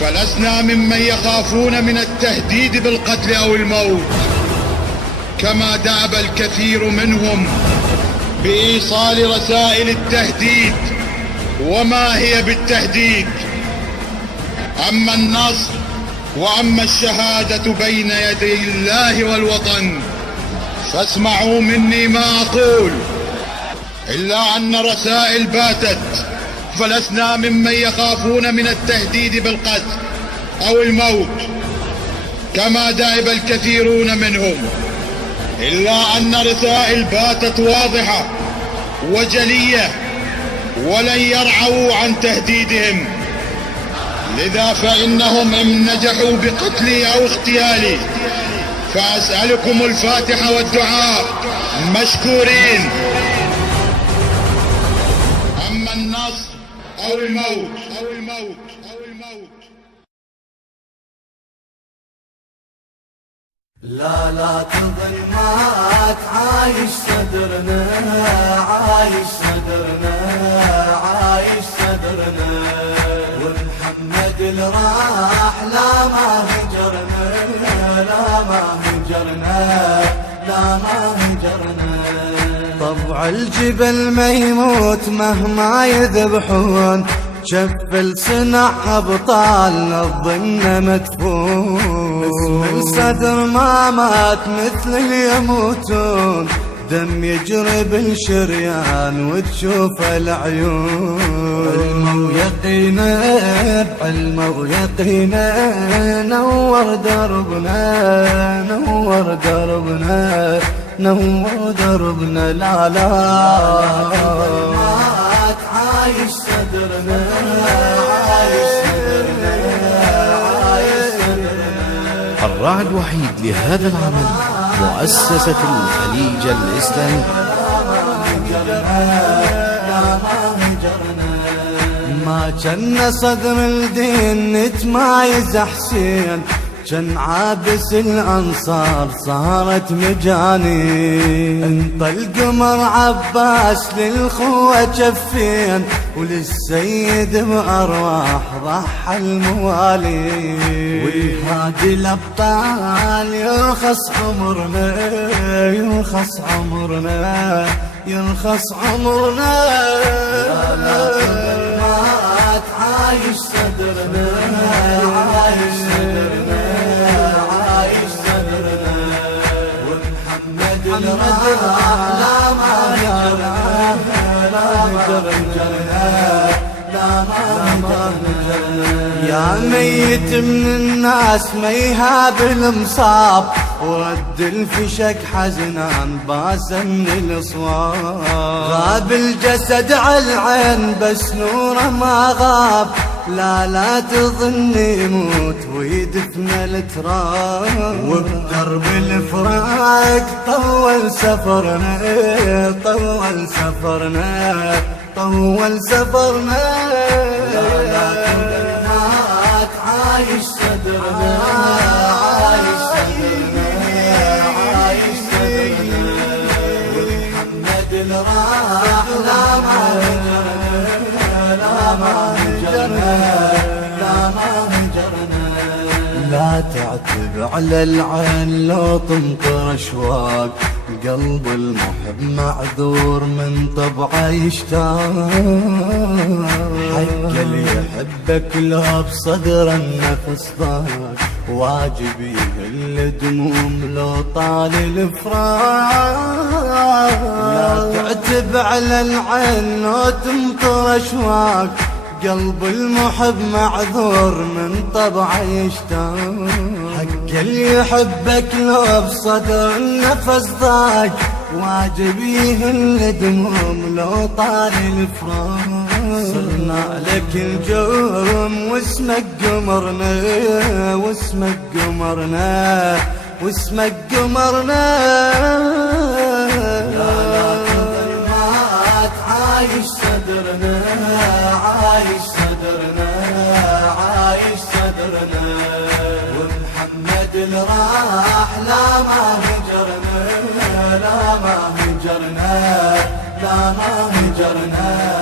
فلسنا ممن يخافون من التهديد بالقتل أو الموت، كما دأب الكثير منهم بإيصال رسائل التهديد. وما هي بالتهديد؟ أما النصر وأما الشهادة بين يدي الله والوطن، فاسمعوا مني ما أقول. إلا أن رسائل باتت، فلسنا ممن يخافون من التهديد بالقتل أو الموت، كما دأب الكثيرون منهم. إلا أن رسائل باتت واضحة وجلية، ولن يرعوا عن تهديدهم. لذا فإنهم إن نجحوا بقتلي أو اغتيالي فأسألكم الفاتحة والدعاء مشكورين. أما النصر أو الموت لا تظن معك عايش صدرنا، عايش صدرنا، عايش صدرنا. ومحمد اللي راح لا ما هجرنا، لا ما هجرنا، لا ما هجرنا. طبع الجبل ما يموت مهما يذبحون، شف الصنع أبطالنا الظن مدفون. اسم الصدر ما مات مثل اللي يموتون، دم يجري بالشريان وتشوف العيون. علم ويقينا بعلم ويقينا نور دربنا، نور دربنا، نور دربنا. لا عايش صدرنا، عايش صدرنا، عايش صدرنا. الراعي الوحيد لهذا العمل مؤسسة الخليج الإسلامي. ما كان صدر الدين نتمايز حسين، كان عابس الأنصار صارت مجانين. انطى القمر عباس للخوة جفين، وللسيد بأرواح ضحى الموالين. والهادي الأبطال يرخص عمرنا، يرخص عمرنا، يرخص عمرنا. لا عايش صدرنا، عايش صدرنا، عايش صدرنا. ومحمد اللي راح لا ما هجرنا، لا ما هجرنا، لا ما هجرنا. يا ميت من الناس ما يهاب المصاب، ورد الفشك حزنان باسا من الاصوات. غاب الجسد على العين بس نوره ما غاب، لا تظن يموت ويدفن التراب. وبدرب الفراق طول سفرنا، طول سفرنا، طول سفرنا. لا تظلمات عايش صدرنا، عايش صدرنا، عايش صدرنا. ومحمد اللي راح لا ما هجرنا، لا ما هجرنا، لا ما هجرنا. لا تعتب على العين لو تمطر اشواق، قلب المحب معذور من طبعه يشتاق. حق اللي يحبك لو بصدر النفس ضاق، واجب يهل دموم لو طال الفراق. لا تعتب على العين لو تمطر اشواق، قلب المحب معذور من طبعه يشتاق. حق اللي يحبك لو بصدر النفس ضاق، واجب يهل دموم لو طال الفراق. صرنا لك الجوم واسمك قمرنا، واسمك قمرنا، واسمك قمرنا. لا تظلمات عايش صدرنا، عايش صدرنا، عايش صدرنا. ومحمد اللي راح لا ما هجرنا، لا ما هجرنا، لا ما هجرنا.